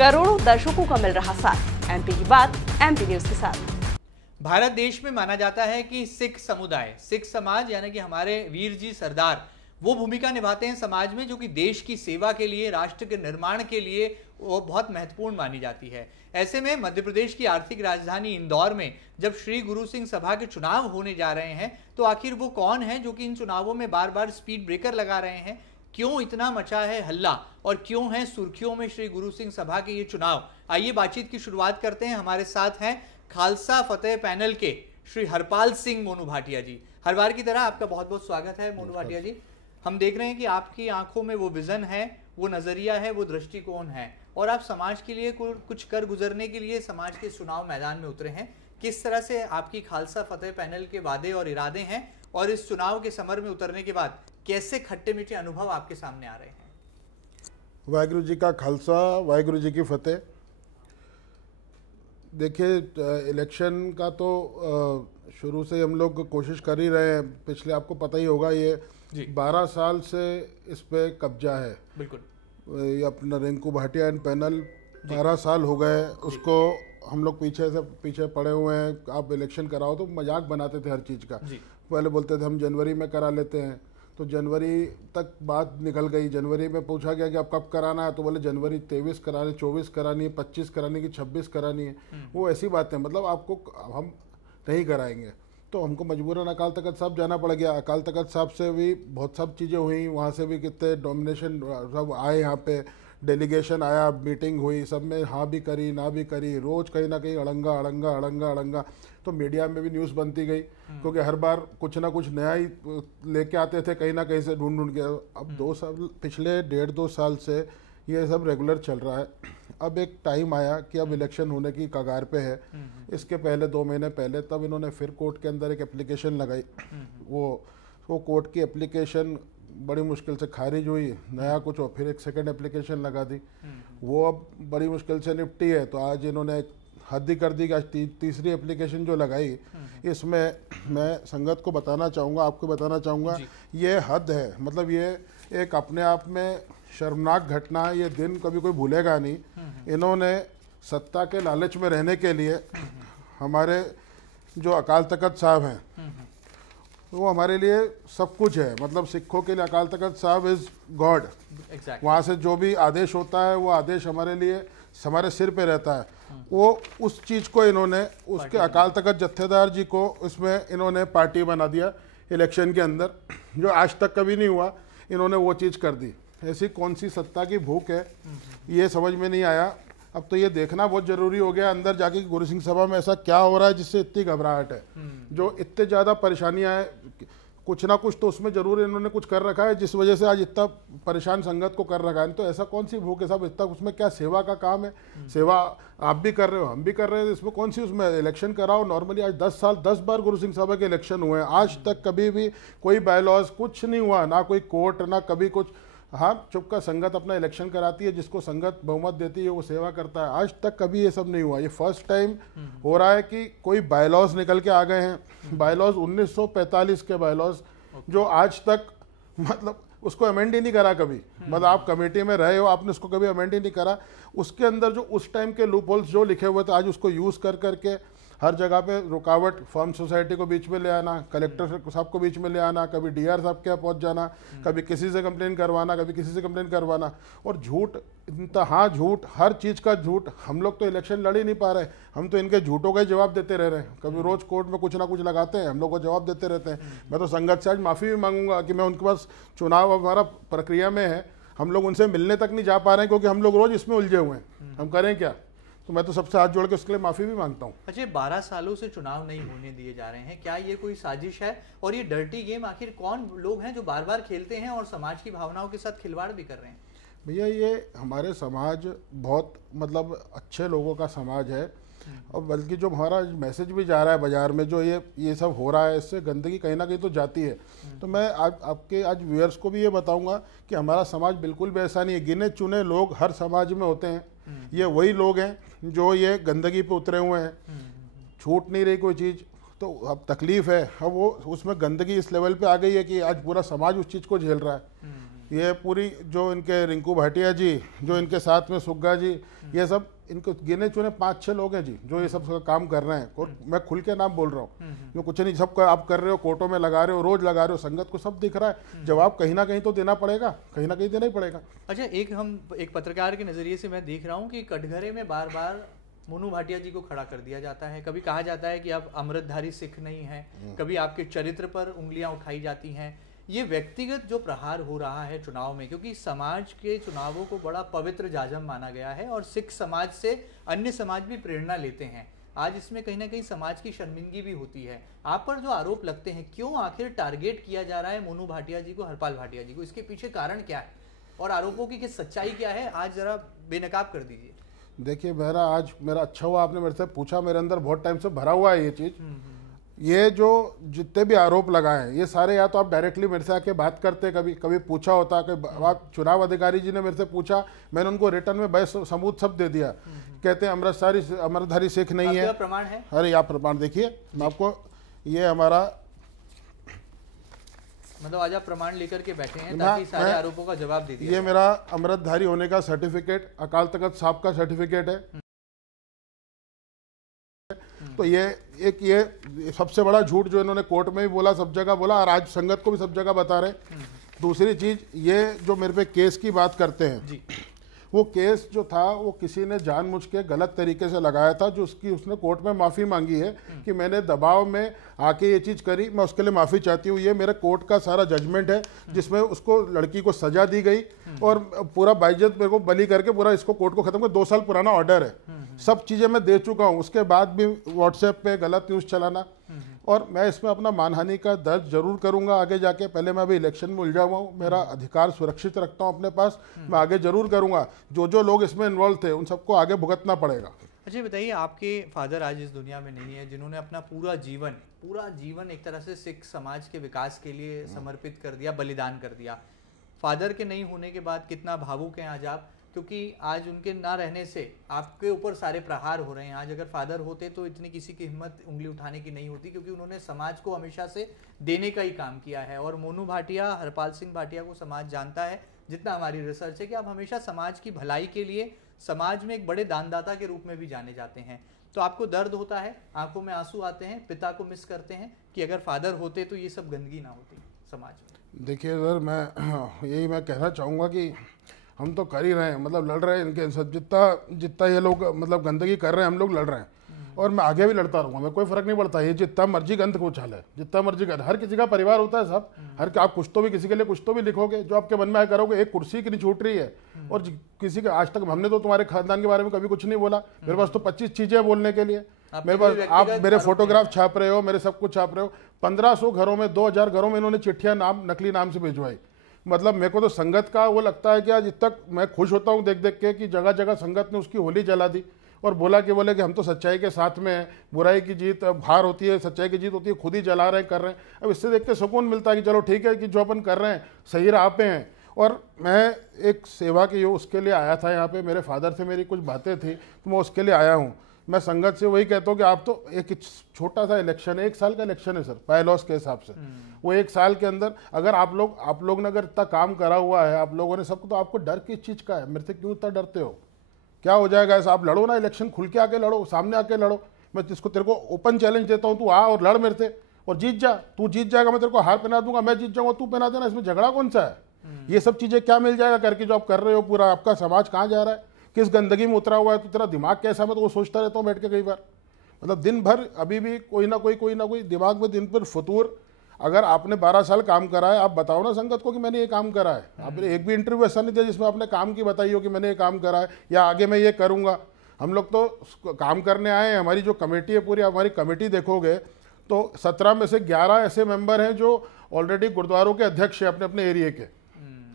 करोड़ों दर्शकों का मिल रहा साथ। एमपी की बात एमपी न्यूज के साथ। भारत देश में माना जाता है कि सिख समुदाय, सिख समाज यानी कि हमारे वीर जी सरदार वो भूमिका निभाते हैं समाज में जो कि देश की सेवा के लिए, राष्ट्र के निर्माण के लिए वो बहुत महत्वपूर्ण मानी जाती है। ऐसे में मध्य प्रदेश की आर्थिक राजधानी इंदौर में जब श्री गुरु सिंह सभा के चुनाव होने जा रहे हैं तो आखिर वो कौन है जो कि इन चुनावों में बार बार स्पीड ब्रेकर लगा रहे हैं, क्यों इतना मचा है हल्ला और क्यों है सुर्खियों में श्री गुरु सिंह सभा के ये चुनाव। आइए बातचीत की शुरुआत करते हैं। हमारे साथ हैं खालसा फतेह पैनल के श्री हरपाल सिंह मोनू भाटिया जी। हर बार की तरह आपका बहुत बहुत स्वागत है मोनू भाटिया जी। हम देख रहे हैं कि आपकी आंखों में वो विजन है, वो नजरिया है, वो दृष्टिकोण है और आप समाज के लिए कुछ कर गुजरने के लिए समाज के चुनाव मैदान में उतरे हैं। किस तरह से आपकी खालसा फतेह पैनल के वादे और इरादे हैं और इस चुनाव के समर में उतरने के बाद कैसे खट्टे मीठे अनुभव आपके सामने आ रहे हैं? वाहिगुरु जी का खालसा, वाहिगुरु जी की फतेह। देखिए, इलेक्शन का तो शुरू से हम लोग कोशिश कर ही रहे हैं। पिछले आपको पता ही होगा ये 12 साल से इस पे कब्जा है। बिल्कुल। ये अपना रिंकू भाटिया एंड पैनल 12 साल हो गए उसको, हम लोग पीछे पड़े हुए हैं। आप इलेक्शन कराओ तो मजाक बनाते थे हर चीज़ का। पहले बोलते थे हम जनवरी में करा लेते हैं, तो जनवरी तक बात निकल गई। जनवरी में पूछा गया कि आप कब कराना है, तो बोले जनवरी 23 करानी, 24 करानी है, 25 करानी की, 26 करानी है। वो ऐसी बातें, मतलब आपको हम नहीं कराएंगे। तो हमको मजबूरन अकाल तख्त साहब जाना पड़ गया। अकाल तख्त साहब से भी बहुत सब चीज़ें हुई, वहाँ से भी कितने डोमिनेशन सब आए, यहाँ पे डेलीगेशन आया, मीटिंग हुई, सब में हाँ भी करी ना भी करी, रोज़ कहीं ना कहीं अड़ंगा अड़ंगा अड़ंगा अड़ंगा। तो मीडिया में भी न्यूज़ बनती गई क्योंकि हर बार कुछ ना कुछ नया ही लेके आते थे कहीं ना कहीं से ढूंढ के। अब 2 साल, पिछले 1.5-2 साल से ये सब रेगुलर चल रहा है। अब एक टाइम आया कि अब इलेक्शन होने की कगार पे है। इसके पहले 2 महीने पहले तब इन्होंने फिर कोर्ट के अंदर एक एप्लीकेशन लगाई। वो कोर्ट की एप्लीकेशन बड़ी मुश्किल से खारिज हुई, नया कुछ और फिर एक सेकंड एप्लीकेशन लगा दी। वो अब बड़ी मुश्किल से निपटी है। तो आज इन्होंने हद ही कर दी कि आज तीसरी एप्लीकेशन जो लगाई, इसमें मैं संगत को बताना चाहूँगा, आपको बताना चाहूँगा, ये हद है। मतलब ये एक अपने आप में शर्मनाक घटना है। ये दिन कभी कोई भूलेगा नहीं। इन्होंने सत्ता के लालच में रहने के लिए हमारे जो अकाल तख्त साहब हैं वो हमारे लिए सब कुछ है। मतलब सिखों के लिए अकाल तख्त साहब इज गॉड। वहाँ से जो भी आदेश होता है वो आदेश हमारे लिए हमारे सिर पे रहता है। वो उस चीज़ को इन्होंने, उसके अकाल तख्त जत्थेदार जी को इसमें इन्होंने पार्टी बना दिया इलेक्शन के अंदर, जो आज तक कभी नहीं हुआ। इन्होंने वो चीज़ कर दी। ऐसी कौन सी सत्ता की भूख है, ये समझ में नहीं आया। अब तो ये देखना बहुत ज़रूरी हो गया अंदर जाके गुरु सिंह सभा में ऐसा क्या हो रहा है जिससे इतनी घबराहट है, जो इतने ज़्यादा परेशानियां हैं। कुछ ना कुछ तो उसमें जरूर इन्होंने कुछ कर रखा है जिस वजह से आज इतना परेशान संगत को कर रखा है। तो ऐसा कौन सी भूख है साहब, इतना उसमें क्या सेवा का काम है? सेवा आप भी कर रहे हो, हम भी कर रहे हैं, इसमें कौन सी, उसमें इलेक्शन कराओ। नॉर्मली आज 10 साल 10 बार गुरु सिंह सभा के इलेक्शन हुए हैं, आज तक कभी भी कोई बायलॉज कुछ नहीं हुआ, ना कोई कोर्ट ना कभी कुछ। हाँ, चुपका संगत अपना इलेक्शन कराती है, जिसको संगत बहुमत देती है वो सेवा करता है। आज तक कभी ये सब नहीं हुआ। ये फर्स्ट टाइम हो रहा है कि कोई बायलॉज निकल के आ गए हैं। बायलॉज 1945 के बायलॉज जो आज तक मतलब उसको अमेंड ही नहीं करा कभी। मतलब आप कमेटी में रहे हो, आपने उसको कभी अमेंड ही नहीं करा। उसके अंदर जो उस टाइम के लूप होल्स जो लिखे हुए थे, आज उसको यूज़ कर करके हर जगह पे रुकावट, फर्म सोसाइटी को बीच में ले आना, कलेक्टर साहब को बीच में ले आना, कभी डीआर साहब के यहाँ पहुँच जाना, कभी किसी से कंप्लेन करवाना, कभी किसी से कंप्लेन करवाना। और झूठ, इंतहा झूठ, हर चीज़ का झूठ। हम लोग तो इलेक्शन लड़ ही नहीं पा रहे, हम तो इनके झूठों का ही जवाब देते रह रहे हैं। कभी रोज़ कोर्ट में कुछ ना कुछ लगाते हैं, हम लोग को जवाब देते रहते हैं। मैं तो संगत से आज माफ़ी भी मांगूंगा कि मैं उनके पास, चुनाव हमारा प्रक्रिया में है, हम लोग उनसे मिलने तक नहीं जा पा रहे हैं क्योंकि हम लोग रोज़ इसमें उलझे हुए हैं। हम करें क्या? तो मैं तो सबसे हाथ जोड़ के उसके लिए माफ़ी भी मांगता हूँ। अच्छा, 12 सालों से चुनाव नहीं होने दिए जा रहे हैं, क्या ये कोई साजिश है? और ये डर्टी गेम आखिर कौन लोग हैं जो बार बार खेलते हैं और समाज की भावनाओं के साथ खिलवाड़ भी कर रहे हैं? भैया, ये हमारे समाज बहुत मतलब अच्छे लोगों का समाज है। और बल्कि जो हमारा मैसेज भी जा रहा है बाजार में, जो ये सब हो रहा है, इससे गंदगी कहीं ना कहीं तो जाती है। तो मैं आज व्यूअर्स को भी ये बताऊंगा कि हमारा समाज बिल्कुल भी ऐसा नहीं है। गिने चुने लोग हर समाज में होते हैं। ये वही लोग हैं जो ये गंदगी पे उतरे हुए हैं। छूट नहीं रही कोई चीज़, तो अब तकलीफ है। अब वो उसमें गंदगी इस लेवल पे आ गई है कि आज पूरा समाज उस चीज़ को झेल रहा है। ये पूरी जो इनके रिंकू भाटिया जी, जो इनके साथ में सुग्गा जी, ये सब इनको गिने चुने 5-6 लोग हैं जी जो ये सब काम कर रहे हैं। और मैं खुल के नाम बोल रहा हूँ, जो कुछ नहीं, सब आप कर रहे हो, कोर्टों में लगा रहे हो, रोज लगा रहे हो, संगत को सब दिख रहा है। जवाब कहीं ना कहीं तो देना पड़ेगा, कहीं ना कहीं देना ही पड़ेगा। अच्छा, एक पत्रकार के नजरिए से मैं देख रहा हूँ कि कटघरे में बार बार मोनू भाटिया जी को खड़ा कर दिया जाता है। कभी कहा जाता है कि आप अमृतधारी सिख नहीं हैं, कभी आपके चरित्र पर उंगलियां उठाई जाती हैं। ये व्यक्तिगत जो प्रहार हो रहा है चुनाव में, क्योंकि समाज के चुनावों को बड़ा पवित्र जाजम माना गया है और सिख समाज से अन्य समाज भी प्रेरणा लेते हैं, आज इसमें कहीं ना कहीं समाज की शर्मिंदगी भी होती है। आप पर जो आरोप लगते हैं, क्यों आखिर टारगेट किया जा रहा है मोनू भाटिया जी को, हरपाल भाटिया जी को, इसके पीछे कारण क्या है और आरोपों की सच्चाई क्या है, आज जरा बेनकाब कर दीजिए। देखिए, मेरा अच्छा हुआ आपने मेरे से पूछा, मेरे अंदर बहुत टाइम से भरा हुआ है ये चीज़। ये जो जितने भी आरोप लगाए हैं, ये सारे या तो आप डायरेक्टली मेरे से आके बात करते, कभी कभी पूछा होता कि आप चुनाव अधिकारी जी ने मेरे से पूछा, मैंने उनको रिटर्न में बहस सबूत सब दे दिया। कहते हैं अमृतधारी सिख नहीं है। प्रमाण है? अरे आप प्रमाण देखिए, मैं आपको, ये हमारा, मतलब आज आप प्रमाण लेकर के बैठे हैं ताकि सारे आरोपों का जवाब दे दिया। ये मेरा अमृतधारी होने का सर्टिफिकेट, अकाल तख्त साहब का सर्टिफिकेट है। तो ये सबसे बड़ा झूठ जो इन्होंने कोर्ट में भी बोला, सब जगह बोला, और आज संगत को भी सब जगह बता रहे। दूसरी चीज, ये जो मेरे पे केस की बात करते हैं जी, वो केस जो था वो किसी ने जानबूझ के गलत तरीके से लगाया था, जो उसने कोर्ट में माफ़ी मांगी है कि मैंने दबाव में आके ये चीज़ करी, मैं उसके लिए माफ़ी चाहती हूँ। ये मेरे कोर्ट का सारा जजमेंट है जिसमें उसको, लड़की को सजा दी गई और पूरा बाइज्जत मेरे को बली करके पूरा इसको कोर्ट को ख़त्म कर, 2 साल पुराना ऑर्डर है, सब चीज़ें मैं दे चुका हूँ। उसके बाद भी व्हाट्सएप पे गलत न्यूज़ चलाना, और मैं इसमें अपना मानहानि का दर्ज जरूर करूंगा आगे जाके। पहले मैं अभी इलेक्शन में उलझा हुआ हूँ, मेरा अधिकार सुरक्षित रखता हूँ अपने पास, मैं आगे जरूर करूंगा। जो लोग इसमें इन्वॉल्व थे उन सबको आगे भुगतना पड़ेगा। अच्छा बताइए, आपके फादर आज इस दुनिया में नहीं है, जिन्होंने अपना पूरा जीवन एक तरह से सिख समाज के विकास के लिए समर्पित कर दिया, बलिदान कर दिया। फादर के नहीं होने के बाद कितना भावुक हैं आज आप, क्योंकि आज उनके ना रहने से आपके ऊपर सारे प्रहार हो रहे हैं। आज अगर फादर होते तो इतनी किसी की हिम्मत उंगली उठाने की नहीं होती, क्योंकि उन्होंने समाज को हमेशा से देने का ही काम किया है। और मोनू भाटिया, हरपाल सिंह भाटिया को समाज जानता है, जितना हमारी रिसर्च है, कि आप हमेशा समाज की भलाई के लिए समाज में एक बड़े दानदाता के रूप में भी जाने जाते हैं। तो आपको दर्द होता है, आंखों में आंसू आते हैं, पिता को मिस करते हैं कि अगर फादर होते तो ये सब गंदगी ना होती समाज में। देखिए सर, मैं कहना चाहूँगा कि हम तो कर ही रहे हैं, मतलब लड़ रहे हैं इनके साथ, जितना ये लोग मतलब गंदगी कर रहे हैं, हम लोग लड़ रहे हैं, और मैं आगे भी लड़ता रहूँगा। मैं कोई फर्क नहीं पड़ता, ये जितना मर्जी गंद को उछाले, जितना मर्जी कर, हर किसी का परिवार होता है साहब, आप कुछ तो भी किसी के लिए कुछ तो भी लिखोगे, जो आपके मन में आया करोगे। एक कुर्सी की नहीं छूट रही है, और किसी के, आज तक हमने तो तुम्हारे खानदान के बारे में कभी कुछ नहीं बोला, मेरे पास तो 25 चीजें बोलने के लिए मेरे पास। आप मेरे फोटोग्राफ छाप रहे हो, मेरे सब कुछ छाप रहे हो। 1500 घरों में, 2000 घरों में इन्होंने चिट्ठियां नकली नाम से भिजवाई। मतलब मेरे को तो संगत का वो लगता है कि आज तक मैं खुश होता हूँ देख देख के कि जगह जगह संगत ने उसकी होली जला दी और बोले कि हम तो सच्चाई के साथ में हैं, बुराई की जीत हार होती है, सच्चाई की जीत होती है, खुद ही जला रहे हैं, कर रहे हैं। अब इससे देख के सुकून मिलता है कि चलो ठीक है कि जो अपन कर रहे हैं सही राह पे हैं। और मैं एक सेवा की उसके लिए आया था यहाँ पे, मेरे फादर से मेरी कुछ बातें थी तो मैं उसके लिए आया हूँ। मैं संगत से वही कहता हूँ कि आप तो, एक छोटा सा इलेक्शन है, 1 साल का इलेक्शन है सर, बायलॉज के हिसाब से, वो 1 साल के अंदर अगर आप लोग ने अगर इतना काम करा हुआ है, आप लोगों ने सबको, तो आपको डर किस चीज़ का है? मेरे से क्यों इतना डरते हो? क्या हो जाएगा ऐसा? आप लड़ो ना इलेक्शन, खुल के आके लड़ो, सामने आके लड़ो। मैं तेरे को ओपन चैलेंज देता हूँ, तू आ और लड़ मेरे से और जीत जा। तू जीत जाएगा, मैं तेरे को हार पहना दूंगा, मैं जीत जाऊंगा, तू पहना देना, इसमें झगड़ा कौन सा है? ये सब चीजें क्या मिल जाएगा करके जो आप कर रहे हो? पूरा आपका समाज कहाँ जा रहा है, किस गंदगी में उतरा हुआ है? तो तेरा दिमाग कैसा? मैं तो वो सोचता रहता हूँ बैठ के कई बार, मतलब दिन भर अभी भी कोई ना कोई दिमाग में दिन पर फतूर। अगर आपने 12 साल काम करा है, आप बताओ ना संगत को कि मैंने ये काम करा है। आपने एक भी इंटरव्यू ऐसा नहीं दिया जिसमें आपने काम की बताई हो कि मैंने ये काम करा है या आगे मैं ये करूँगा। हम लोग तो काम करने आए हैं। हमारी जो कमेटी है, पूरी हमारी कमेटी देखोगे तो 17 में से 11 ऐसे मेंबर हैं जो ऑलरेडी गुरुद्वारों के अध्यक्ष हैं, अपने अपने एरिए के।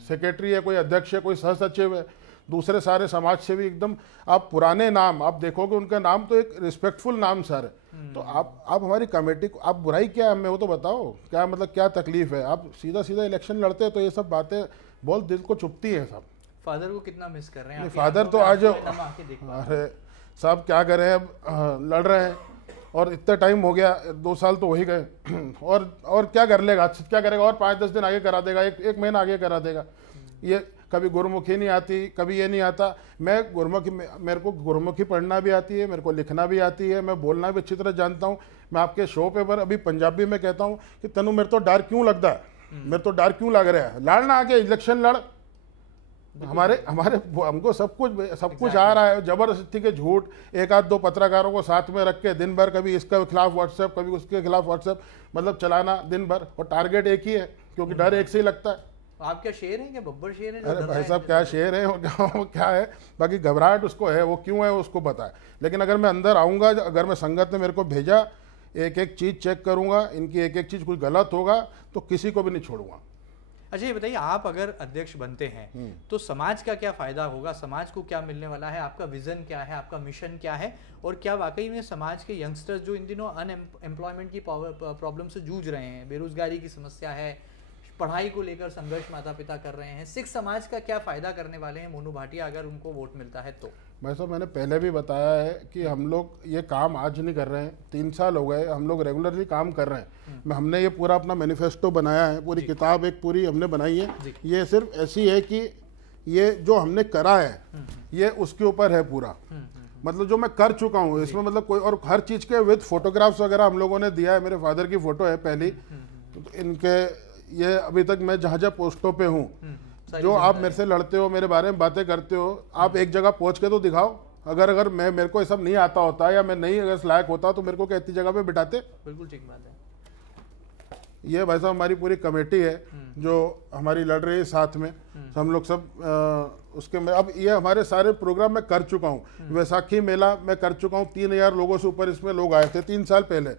सेक्रेटरी है, कोई अध्यक्ष है, कोई सह सचिव है, दूसरे सारे समाज से भी एकदम आप पुराने नाम आप देखोगे, उनका नाम तो एक रिस्पेक्टफुल नाम सर। तो आप हमारी कमेटी को, आप बुराई क्या है हमें वो तो बताओ, क्या मतलब क्या तकलीफ है? आप सीधा सीधा इलेक्शन लड़ते हैं तो ये सब बातें बहुत दिल को चुभती है सब। फादर को कितना मिस कर रहे हैं? फादर तो आज, अरे साहब क्या करें, अब लड़ रहे हैं और इतना टाइम हो गया, 2 साल तो हो ही गए और क्या कर लेगा, क्या करेगा? और 5-10 दिन आगे करा देगा, एक महीना आगे करा देगा। ये कभी गुरुमुखी नहीं आती, कभी ये नहीं आता। मैं गुरुमुखी, मेरे को गुरुमुखी पढ़ना भी आती है, मेरे को लिखना भी आती है, मैं बोलना भी अच्छी तरह जानता हूँ। मैं आपके शो पे पर अभी पंजाबी में कहता हूँ कि तनु मेरे तो डर क्यों लगता है, मेरे तो डर क्यों लग रहा है, लड़ना आके इलेक्शन लड़। हमारे हमको सब कुछ आ रहा है, जबरदस्ती के झूठ, एक आध दो पत्रकारों को साथ में रख के दिन भर कभी इसके खिलाफ व्हाट्सएप, कभी उसके खिलाफ व्हाट्सएप, मतलब चलाना दिन भर, और टारगेट एक ही है क्योंकि डर एक से ही लगता है। आप क्या शेर हैं, क्या बब्बर शेर हैं? अरे भाई साहब क्या शेर है और क्या है, बाकी घबराहट उसको है, वो क्यों है उसको पता है। लेकिन अगर मैं अंदर आऊँगा, अगर मैं संगत ने मेरे को भेजा, एक एक चीज़ चेक करूँगा, इनकी एक एक चीज़ कुछ गलत होगा तो किसी को भी नहीं छोड़ूंगा। अच्छा ये बताइए, आप अगर अध्यक्ष बनते हैं तो समाज का क्या फायदा होगा, समाज को क्या मिलने वाला है, आपका विजन क्या है, आपका मिशन क्या है, और क्या वाकई में समाज के यंगस्टर्स जो इन दिनों अनएम्प्लॉयमेंट की प्रॉब्लम से जूझ रहे हैं, बेरोजगारी की समस्या है, पढ़ाई को लेकर संघर्ष माता पिता कर रहे हैं, सिख समाज का क्या फायदा करने वाले हैं मोनू भाटिया अगर उनको वोट मिलता है तो? भाई साहब मैंने पहले भी बताया है कि हम लोग ये काम आज नहीं कर रहे हैं, 3 साल हो गए हम लोग रेगुलरली काम कर रहे हैं। हमने ये पूरा अपना मैनिफेस्टो बनाया है, पूरी किताब एक पूरी हमने बनाई है। ये सिर्फ ऐसी है कि ये जो हमने करा है ये उसके ऊपर है पूरा, मतलब जो मैं कर चुका हूँ इसमें, मतलब कोई, और हर चीज़ के विद फोटोग्राफ्स वगैरह हम लोगों ने दिया है। मेरे फादर की फ़ोटो है पहली, तो इनके ये अभी तक मैं जहाँ जहाँ पोस्टों पे हूँ, जो आप मेरे से लड़ते हो, मेरे बारे में बातें करते हो, आप एक जगह पहुँच के तो दिखाओ। अगर मेरे को ये सब नहीं आता होता या मैं नहीं अगर लायक होता तो मेरे को क्या इतनी जगह पे बिठाते? बिल्कुल ठीक बात है। ये भाई साहब हमारी पूरी कमेटी है जो हमारी लड़ रही है साथ में, हम लोग सब उसके में। अब ये हमारे सारे प्रोग्राम मैं कर चुका हूँ। वैसाखी मेला मैं कर चुका हूँ, 3000 लोगों से ऊपर इसमें लोग आए थे 3 साल पहले।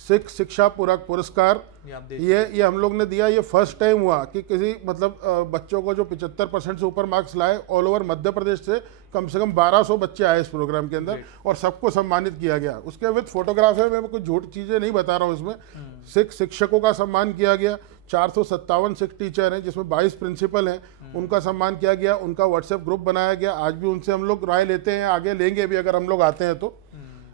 सिख शिक्षा पुरस्कार ये हम लोग ने दिया। ये फर्स्ट टाइम हुआ कि किसी मतलब बच्चों को जो 75% से ऊपर मार्क्स लाए, ऑल ओवर मध्य प्रदेश से कम 1200 बच्चे आए इस प्रोग्राम के अंदर और सबको सम्मानित किया गया। उसके विद फोटोग्राफ है, मैं कुछ झूठ चीज़ें नहीं बता रहा हूँ इसमें। सिख शिक्षकों का सम्मान किया गया, 457 सिख टीचर हैं जिसमें 22 प्रिंसिपल हैं, उनका सम्मान किया गया। उनका व्हाट्सएप ग्रुप बनाया गया, आज भी उनसे हम लोग राय लेते हैं, आगे लेंगे भी अगर हम लोग आते हैं तो।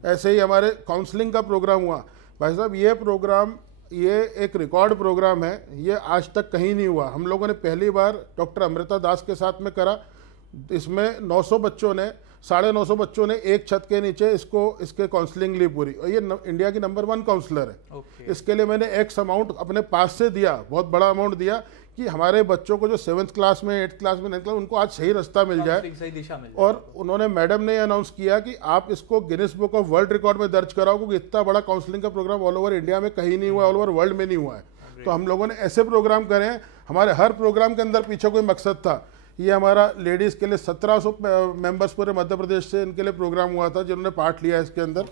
ऐसे ही हमारे काउंसलिंग का प्रोग्राम हुआ। भाई साहब ये प्रोग्राम ये एक रिकॉर्ड प्रोग्राम है, ये आज तक कहीं नहीं हुआ। हम लोगों ने पहली बार डॉक्टर अमृता दास के साथ में करा। इसमें 900 बच्चों ने 950 बच्चों ने एक छत के नीचे इसके काउंसलिंग ली पूरी, और ये इंडिया की नंबर 1 काउंसलर है। इसके लिए मैंने एक्स अमाउंट अपने पास से दिया, बहुत बड़ा अमाउंट दिया कि हमारे बच्चों को जो 7th क्लास में 8th क्लास में 9th क्लास उनको आज सही रास्ता मिल जाए, सही दिशा मिल जाए। और उन्होंने मैडम ने अनाउंस किया कि आप इसको Guinness book of world record में दर्ज कराओ, क्योंकि इतना बड़ा काउंसलिंग का प्रोग्राम ऑल ओवर इंडिया में कहीं नहीं हुआ, ऑल ओवर वर्ल्ड में नहीं हुआ है। तो हम लोगों ने ऐसे प्रोग्राम करे हैं। हमारे हर प्रोग्राम के अंदर पीछे कोई मकसद था। ये हमारा लेडीज़ के लिए 1700 मेंबर्स पूरे मध्य प्रदेश से इनके लिए प्रोग्राम हुआ था जिन्होंने पार्ट लिया इसके अंदर।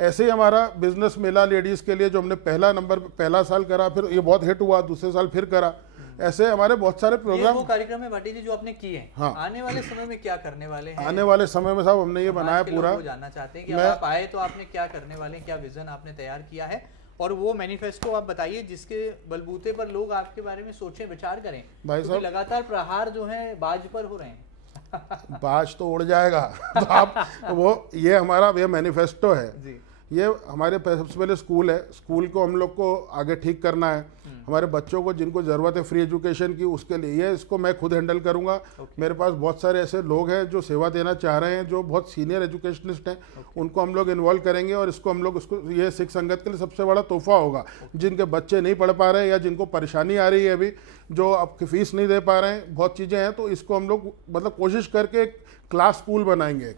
ऐसे ही हमारा बिजनेस मेला लेडीज़ के लिए जो हमने पहला साल करा, फिर ये बहुत हिट हुआ, दूसरे साल फिर करा। ऐसे हमारे बहुत सारे प्रोग्राम, वो कार्यक्रम है भाटी जी जो आपने किए हैं। हाँ। आने वाले समय में क्या करने वाले हैं? आने वाले समय में साहब हमने ये बनाया पूरा, जानना चाहते हैं कि आप आए तो आपने क्या करने वाले हैं, क्या विजन आपने तैयार किया है, और वो मैनिफेस्टो आप बताइए जिसके बलबूते पर लोग आपके बारे में सोचें, विचार करें। भाई साहब लगातार प्रहार जो है बाज पर हो रहे हैं। बाज तो उड़ जाएगा तो आप ये हमारा ये मैनिफेस्टो है जी। ये हमारे सबसे पहले स्कूल है, स्कूल को हम लोग को आगे ठीक करना है। हमारे बच्चों को जिनको ज़रूरत है फ्री एजुकेशन की, उसके लिए ये इसको मैं खुद हैंडल करूंगा। मेरे पास बहुत सारे ऐसे लोग हैं जो सेवा देना चाह रहे हैं, जो बहुत सीनियर एजुकेशनिस्ट हैं, उनको हम लोग इन्वॉल्व करेंगे और इसको हम लोग ये सिख संगत के लिए सबसे बड़ा तोहफा होगा। जिनके बच्चे नहीं पढ़ पा रहे हैं या जिनको परेशानी आ रही है अभी, जो आपकी फीस नहीं दे पा रहे हैं, बहुत चीज़ें हैं, तो इसको हम लोग मतलब कोशिश करके एक क्लास स्कूल बनाएंगे।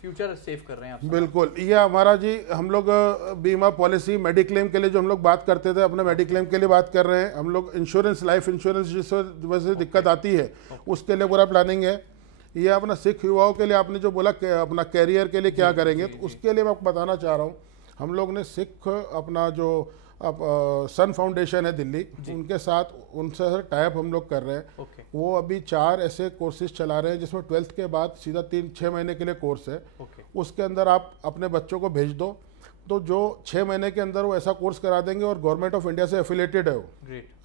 फ्यूचर सेव कर रहे हैं आप। बिल्कुल, ये हमारा जी हम लोग बीमा पॉलिसी मेडिक्लेम के लिए जो हम लोग बात करते थे, अपने मेडिक्लेम के लिए बात कर रहे हैं हम लोग। इंश्योरेंस, लाइफ इंश्योरेंस जिस वजह से दिक्कत आती है उसके लिए पूरा प्लानिंग है। ये अपना सिख युवाओं के लिए आपने जो बोला अपना कैरियर के लिए क्या करेंगे, तो उसके लिए मैं आपको बताना चाह रहा हूँ। हम लोग ने सिख अपना जो सन फाउंडेशन है दिल्ली, उनके साथ उनसे टाइप हम लोग कर रहे हैं। वो अभी 4 ऐसे कोर्सेज चला रहे हैं जिसमें 12th के बाद सीधा 3-6 महीने के लिए कोर्स है। उसके अंदर आप अपने बच्चों को भेज दो, तो जो 6 महीने के अंदर वो ऐसा कोर्स करा देंगे और गवर्नमेंट ऑफ इंडिया से एफिलेटेड है वो,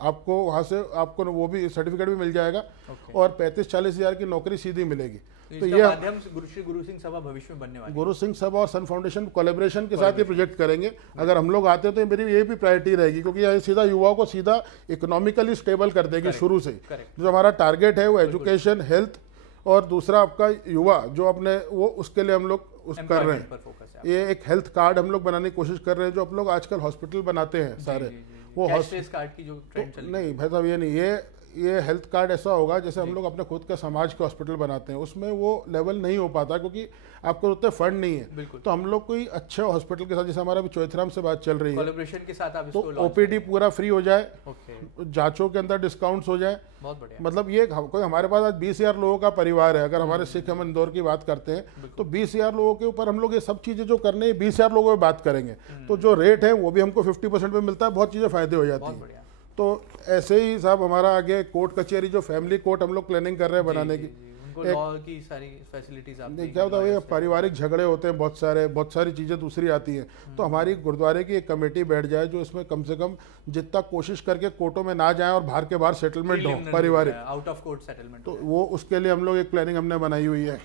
आपको वहाँ से आपको वो भी सर्टिफिकेट भी मिल जाएगा और 35-40 हज़ार की नौकरी सीधी मिलेगी। तो ये माध्यम गुरु सिंह सभा भविष्य में बनने वाली है। गुरु सिंह सभा और सन फाउंडेशन कोलैबोरेशन के साथ ये प्रोजेक्ट करेंगे। अगर हम लोग आते हैं तो मेरी ये भी प्रायोरिटी रहेगी, क्योंकि ये सीधा युवाओं को सीधा इकोनॉमिकली स्टेबल कर देगी शुरू से ही। जो हमारा टारगेट है वो एजुकेशन, हेल्थ और दूसरा आपका युवा जो अपने वो उसके लिए हम लोग कर रहे हैं। ये एक हेल्थ कार्ड हम लोग बनाने की कोशिश कर रहे हैं, जो हम लोग आजकल हॉस्पिटल बनाते हैं सारे, वो कैशलेस कार्ड की जो ट्रेंड चल रही है। नहीं भाई साहब, ये नहीं, ये हेल्थ कार्ड ऐसा होगा जैसे हम लोग अपने खुद का समाज के हॉस्पिटल बनाते हैं, उसमें वो लेवल नहीं हो पाता क्योंकि आपको उतने फंड नहीं है। तो हम लोग कोई अच्छे हॉस्पिटल के साथ, जैसे हमारा भी चौथराम से बात चल रही है, कोलैबोरेशन के साथ आप तो ओपीडी पूरा फ्री हो जाए, जांचों के अंदर डिस्काउंट्स हो जाए। बहुत बढ़िया। मतलब ये कोई हमारे पास आज 20,000 लोगों का परिवार है, अगर हमारे सिख हम इंदौर की बात करते हैं तो 20,000 लोगों के ऊपर हम लोग ये सब चीजें जो करने 20,000 लोगों में बात करेंगे, तो जो रेट है वो भी हमको 50% में मिलता है, बहुत चीजें फायदे हो जाती है। तो ऐसे ही साहब हमारा आगे कोर्ट कचहरी, जो फैमिली कोर्ट हम लोग प्लानिंग कर रहे हैं बनाने की, लॉ की सारी फैसिलिटीज आप क्या होता है, पारिवारिक झगड़े होते हैं बहुत सारी चीज़ें दूसरी आती हैं, तो हमारी गुरुद्वारे की एक कमेटी बैठ जाए जो इसमें कम से कम जितना कोशिश करके कोर्टों में ना जाए और बाहर के बाहर सेटलमेंट हो, पारिवारिक आउट ऑफ कोर्ट सेटलमेंट, तो वो उसके लिए हम लोग एक प्लानिंग हमने बनाई हुई है।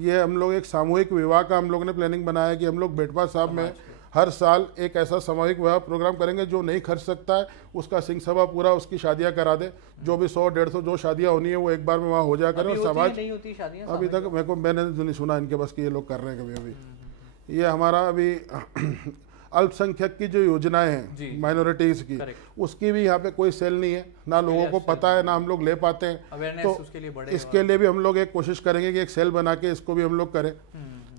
ये हम लोग एक सामूहिक विवाह का हम लोग ने प्लानिंग बनाया कि हम लोग बेटवा साहब में हर साल एक ऐसा सामूहिक विवाह प्रोग्राम करेंगे, जो नहीं खर्च सकता है उसका सिंह सभा पूरा उसकी शादियां करा दे, जो भी 100-150 जो शादियां होनी है वो एक बार में वहाँ हो जाया करें। और समाज नहीं होती शादियां अभी तक मैंने नहीं सुना इनके बस कि ये लोग कर रहे हैं कभी अभी। ये हमारा अभी अल्पसंख्यक की जो योजनाएं हैं माइनॉरिटीज की, उसकी भी यहाँ पे कोई सेल नहीं है, ना लोगों को पता है, ना हम लोग ले पाते हैं। तो इसके लिए भी हम लोग एक कोशिश करेंगे कि एक सेल बना के इसको भी हम लोग करें।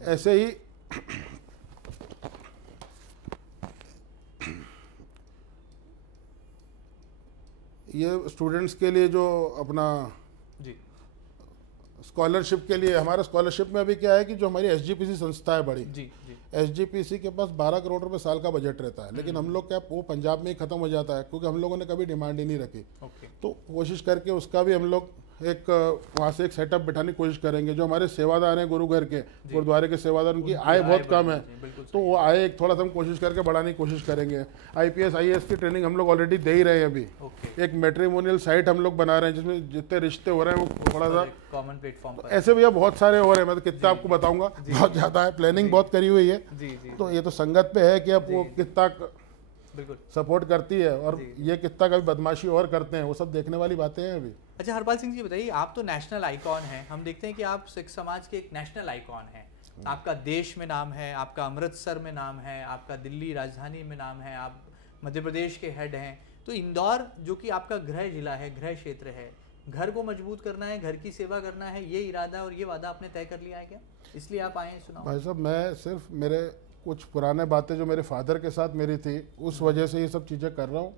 ऐसे ही ये स्टूडेंट्स के लिए जो अपना स्कॉलरशिप के लिए, हमारा स्कॉलरशिप में अभी क्या है कि जो हमारी एसजीपीसी संस्था है बड़ी, एसजीपीसी के पास 12 करोड़ रुपए साल का बजट रहता है, लेकिन हम लोग क्या वो पंजाब में ही खत्म हो जाता है, क्योंकि हम लोगों ने कभी डिमांड ही नहीं रखी। तो कोशिश करके उसका भी हम लोग एक वहाँ से एक सेटअप बिठाने की कोशिश करेंगे। जो हमारे सेवादार हैं गुरु घर के, गुरुद्वारे के सेवादार, उनकी आय बहुत कम है, तो वो आय एक थोड़ा सा हम कोशिश करके बढ़ाने की कोशिश करेंगे। IPS IAS की ट्रेनिंग हम लोग ऑलरेडी दे ही रहे हैं। अभी एक मैट्रिमोनियल साइट हम लोग बना रहे हैं जिसमें जितने रिश्ते हो रहे हैं वो थोड़ा सा कॉमन प्लेटफॉर्म पर, ऐसे भैया बहुत सारे हो रहे हैं, मैं तो कितना आपको बताऊंगा, बहुत ज्यादा है, प्लानिंग बहुत करी हुई है। तो ये तो संगत पे है कि अब वो कितना सपोर्ट करती है और ये कितना कभी बदमाशी और करते हैं, वो सब देखने वाली बातें हैं अभी। अच्छा हरपाल सिंह जी बताइए, आप तो नेशनल आइकॉन हैं, हम देखते हैं कि आप सिख समाज के एक नेशनल आइकॉन हैं, आपका देश में नाम है, आपका अमृतसर में नाम है, आपका दिल्ली राजधानी में नाम है, आप मध्य प्रदेश के हेड हैं, तो इंदौर जो कि आपका गृह जिला है, गृह क्षेत्र है, घर को मजबूत करना है, घर की सेवा करना है, ये इरादा और ये वादा आपने तय कर लिया है क्या, इसलिए आप आए हैं? सुनाओ भाई साहब, मैं सिर्फ मेरे कुछ पुराने बातें जो मेरे फादर के साथ मेरी थी उस वजह से ये सब चीज़ें कर रहा हूँ।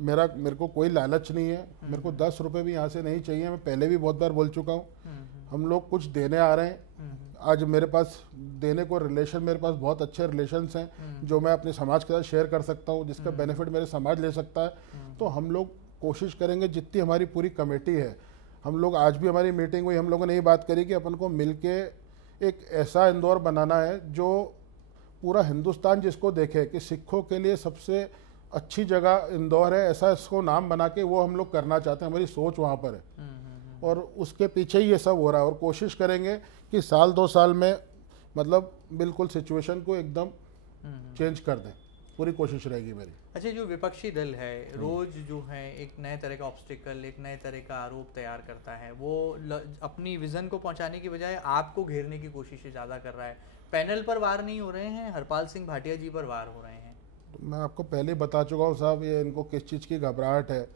मेरे को कोई लालच नहीं है, मेरे को 10 रुपये भी यहाँ से नहीं चाहिए, मैं पहले भी बहुत बार बोल चुका हूँ। हम लोग कुछ देने आ रहे हैं, आज मेरे पास देने को रिलेशन, मेरे पास बहुत अच्छे रिलेशंस हैं जो मैं अपने समाज के साथ शेयर कर सकता हूँ, जिसका बेनिफिट मेरे समाज ले सकता है। तो हम लोग कोशिश करेंगे, जितनी हमारी पूरी कमेटी है, हम लोग आज भी हमारी मीटिंग हुई, हम लोगों ने ये बात करी कि अपन को मिलके एक ऐसा इंदौर बनाना है जो पूरा हिंदुस्तान जिसको देखे कि सिखों के लिए सबसे अच्छी जगह इंदौर है, ऐसा इसको नाम बना के वो हम लोग करना चाहते हैं। हमारी सोच वहाँ पर है और उसके पीछे ही ये सब हो रहा है। और कोशिश करेंगे कि साल 2 साल में मतलब बिल्कुल सिचुएशन को एकदम चेंज कर दें, पूरी कोशिश रहेगी मेरी। अच्छा, जो विपक्षी दल है रोज जो है एक नए तरह का ऑब्स्टिकल, एक नए तरह का आरोप तैयार करता है, वो अपनी विजन को पहुंचाने की बजाय आपको घेरने की कोशिशें ज़्यादा कर रहा है। पैनल पर वार नहीं हो रहे हैं, हरपाल सिंह भाटिया जी पर वार हो रहे हैं। मैं आपको पहले बता चुका हूँ साहब, ये इनको किस चीज़ की घबराहट है,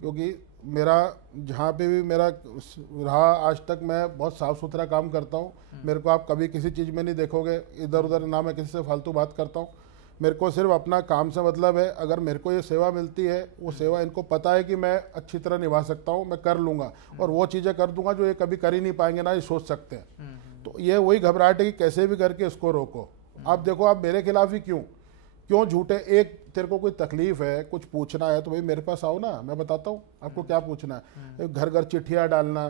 क्योंकि मेरा जहाँ पे भी मेरा रहा आज तक, मैं बहुत साफ सुथरा काम करता हूँ। मेरे को आप कभी किसी चीज़ में नहीं देखोगे इधर उधर, ना मैं किसी से फालतू बात करता हूँ। मेरे को सिर्फ अपना काम से मतलब है। अगर मेरे को ये सेवा मिलती है, वो सेवा इनको पता है कि मैं अच्छी तरह निभा सकता हूँ, मैं कर लूँगा और वो चीज़ें कर दूंगा जो ये कभी कर ही नहीं पाएंगे, ना ये सोच सकते हैं। तो ये वही घबराहट है कि कैसे भी करके इसको रोको। आप देखो, आप मेरे खिलाफ ही क्यों झूठे, एक तेरे को कोई तकलीफ है, कुछ पूछना है तो भाई मेरे पास आओ ना, मैं बताता हूँ आपको क्या पूछना है। घर घर चिट्ठियाँ डालना,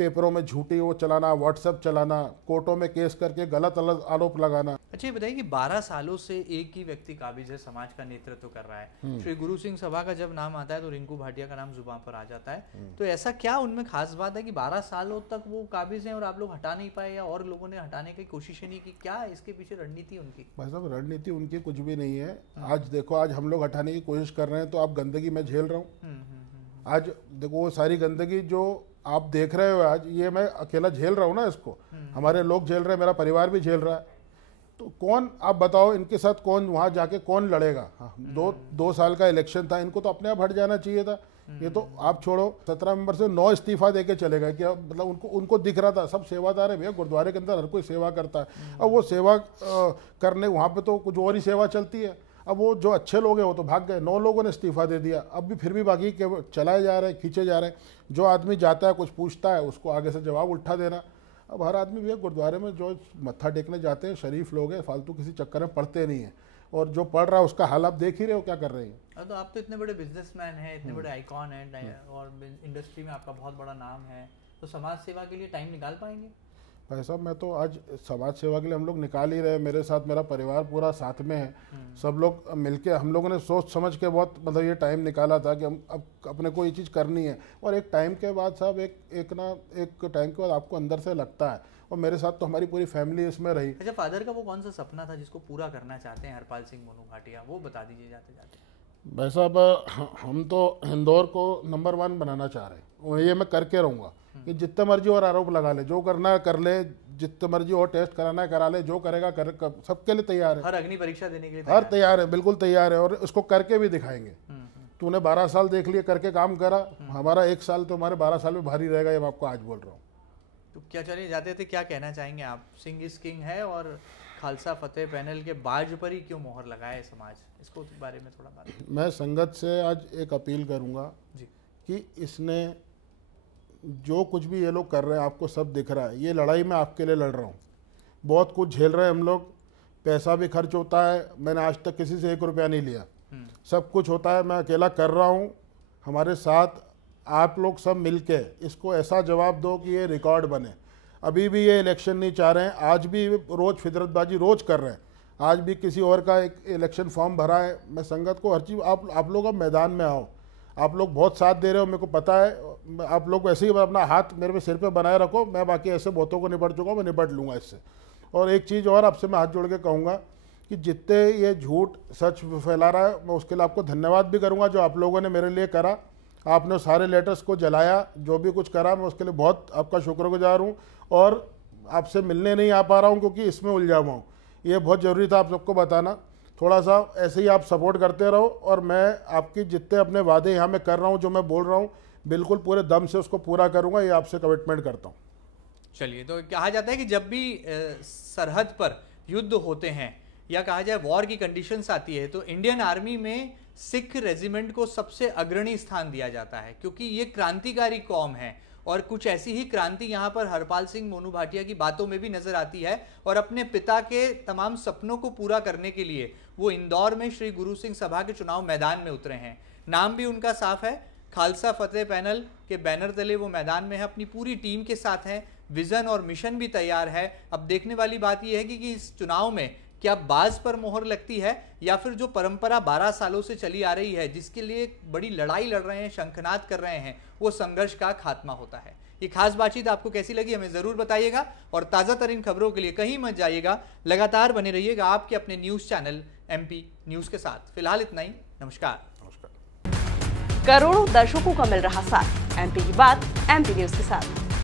पेपरों में झूठी वो चलाना, व्हाट्सएप चलाना, कोर्टों में केस करके गलत आरोप लगाना। अच्छा ये बताइए कि 12 सालों से एक ही व्यक्ति काबिज है, समाज का नेतृत्व कर रहा है। श्री गुरु सिंह सभा का जब नाम आता है तो रिंकू भाटिया का नाम जुबान पर आ जाता है। तो ऐसा क्या उनमें खास बात है कि 12 सालों तक वो काबिज हैं और आप लोग हटा नहीं पाए, या और लोगों ने हटाने की कोशिश नहीं की? क्या इसके पीछे रणनीति उनकी? भाई साहब, रणनीति उनकी कुछ भी नहीं है। आज देखो, आज हम लोग हटाने की कोशिश कर रहे हैं तो आप गंदगी मैं झेल रहा हूँ। आज देखो वो सारी गंदगी जो आप देख रहे हो, आज ये मैं अकेला झेल रहा हूँ ना, इसको हमारे लोग झेल रहे हैं, मेरा परिवार भी झेल रहा है। तो कौन, आप बताओ इनके साथ कौन वहां जाके कौन लड़ेगा? हाँ, दो साल का इलेक्शन था, इनको तो अपने आप हट जाना चाहिए था। ये तो आप छोड़ो, 17 मेंबर से 9 इस्तीफा देके चले गए। क्या मतलब उनको दिख रहा था, सब सेवादार है भैया, गुरुद्वारे के अंदर हर कोई सेवा करता है। अब वो सेवा करने वहाँ पे तो कुछ और ही सेवा चलती है। अब वो जो अच्छे लोग हैं वो तो भाग गए, 9 लोगों ने इस्तीफा दे दिया। अब भी फिर भी बाकी के चलाए जा रहे हैं, खींचे जा रहे हैं। जो आदमी जाता है कुछ पूछता है, उसको आगे से जवाब उल्टा देना। अब हर आदमी भैया गुरुद्वारे में जो मत्था टेकने जाते हैं शरीफ लोग हैं, फालतू किसी चक्कर में पड़ते नहीं हैं। और जो पढ़ रहा है उसका हाल आप देख ही रहे हो क्या कर रहे हैं। तो आप तो इतने बड़े बिजनेसमैन हैं, इतने बड़े आइकॉन हैं, और इंडस्ट्री में आपका बहुत बड़ा नाम है, तो समाज सेवा के लिए टाइम निकाल पाएंगे? भाई साहब, मैं तो आज समाज सेवा के लिए हम लोग निकाल ही रहे हैं। मेरे साथ मेरा परिवार पूरा साथ में है। सब लोग मिलके हम लोगों ने सोच समझ के बहुत मतलब ये टाइम निकाला था कि हम अब अपने को ये चीज़ करनी है। और एक टाइम के बाद साहब, एक टाइम के बाद आपको अंदर से लगता है। और मेरे साथ तो हमारी पूरी फैमिली इसमें रही। अच्छा, फादर का वो कौन सा सपना था जिसको पूरा करना चाहते हैं हरपाल सिंह मोनू भाटिया, वो बता दीजिए जाते जाते। भाई साहब, हम तो इंदौर को नंबर 1 बनाना चाह रहे हैं, और ये मैं करके रहूँगा कि जितने मर्जी और आरोप लगा ले, जो करना है कर ले, जितने मर्जी और टेस्ट कराना है करा ले, जो करेगा कर, सबके लिए तैयार है। हर अग्नि परीक्षा देने के लिए हर तैयार है, बिल्कुल तैयार है। और इसको करके भी दिखाएंगे। तूने 12 साल देख लिए करके काम करा, हमारा 1 साल तो हमारे 12 साल में भारी रहेगा, ये मैं आपको आज बोल रहा हूँ। तो क्या चलिए जाते थे, क्या कहना चाहेंगे आप? सिंह इज किंग है और खालसा फतेह पैनल के बाज पर ही क्यों मोहर लगाए समाज, इसको बारे में थोड़ा बात। मैं संगत से आज एक अपील करूँगा जी कि इसने जो कुछ भी ये लोग कर रहे हैं आपको सब दिख रहा है। ये लड़ाई मैं आपके लिए लड़ रहा हूँ। बहुत कुछ झेल रहे हैं हम लोग, पैसा भी खर्च होता है। मैंने आज तक किसी से 1 रुपया नहीं लिया। सब कुछ होता है, मैं अकेला कर रहा हूँ। हमारे साथ आप लोग सब मिलके इसको ऐसा जवाब दो कि ये रिकॉर्ड बने। अभी भी ये इलेक्शन नहीं चाह रहे हैं, आज भी रोज़ फितरतबाजी रोज़ कर रहे हैं। आज भी किसी और का एक इलेक्शन फॉर्म भरा है। मैं संगत को हर चीज़, आप लोग अब मैदान में आओ। आप लोग बहुत साथ दे रहे हो, मेरे को पता है। आप लोग वैसे ही अपना हाथ मेरे पे सिर पे बनाए रखो, मैं बाकी ऐसे बहुतों को निपट चुका हूँ, मैं निपट लूँगा इससे। और एक चीज़ और आपसे मैं हाथ जोड़ के कहूँगा कि जितने ये झूठ सच फैला रहा है, मैं उसके लिए आपको धन्यवाद भी करूँगा जो आप लोगों ने मेरे लिए करा। आपने सारे लेटर्स को जलाया, जो भी कुछ करा, मैं उसके लिए बहुत आपका शुक्रगुजार हूँ। और आपसे मिलने नहीं आ पा रहा हूँ क्योंकि इसमें उलझा हुआ हूँ। ये बहुत ज़रूरी था आप सबको बताना। थोड़ा सा ऐसे ही आप सपोर्ट करते रहो, और मैं आपकी जितने अपने वादे यहाँ मैं कर रहा हूँ, जो मैं बोल रहा हूँ, बिल्कुल पूरे दम से उसको पूरा करूँगा, ये आपसे कमिटमेंट करता हूँ। चलिए, तो कहा जाता है कि जब भी सरहद पर युद्ध होते हैं या कहा जाए वॉर की कंडीशंस आती है, तो इंडियन आर्मी में सिख रेजिमेंट को सबसे अग्रणी स्थान दिया जाता है, क्योंकि ये क्रांतिकारी कौम है। और कुछ ऐसी ही क्रांति यहाँ पर हरपाल सिंह मोनू भाटिया की बातों में भी नजर आती है। और अपने पिता के तमाम सपनों को पूरा करने के लिए वो इंदौर में श्री गुरु सिंह सभा के चुनाव मैदान में उतरे हैं। नाम भी उनका साफ है, खालसा फतेह पैनल के बैनर तले वो मैदान में है, अपनी पूरी टीम के साथ हैं, विजन और मिशन भी तैयार है। अब देखने वाली बात यह है कि इस चुनाव में क्या बाज पर मोहर लगती है, या फिर जो परंपरा 12 सालों से चली आ रही है, जिसके लिए बड़ी लड़ाई लड़ रहे हैं, शंखनाद कर रहे हैं, वो संघर्ष का खात्मा होता है। ये खास बातचीत आपको कैसी लगी हमें जरूर बताइएगा, और ताज़ा तरीन खबरों के लिए कहीं मत जाइएगा, लगातार बने रहिएगा आपके अपने न्यूज़ चैनल MP न्यूज़ के साथ। फिलहाल इतना ही, नमस्कार। करोड़ों दर्शकों का मिल रहा साथ, MP की बात MP न्यूज़ के साथ।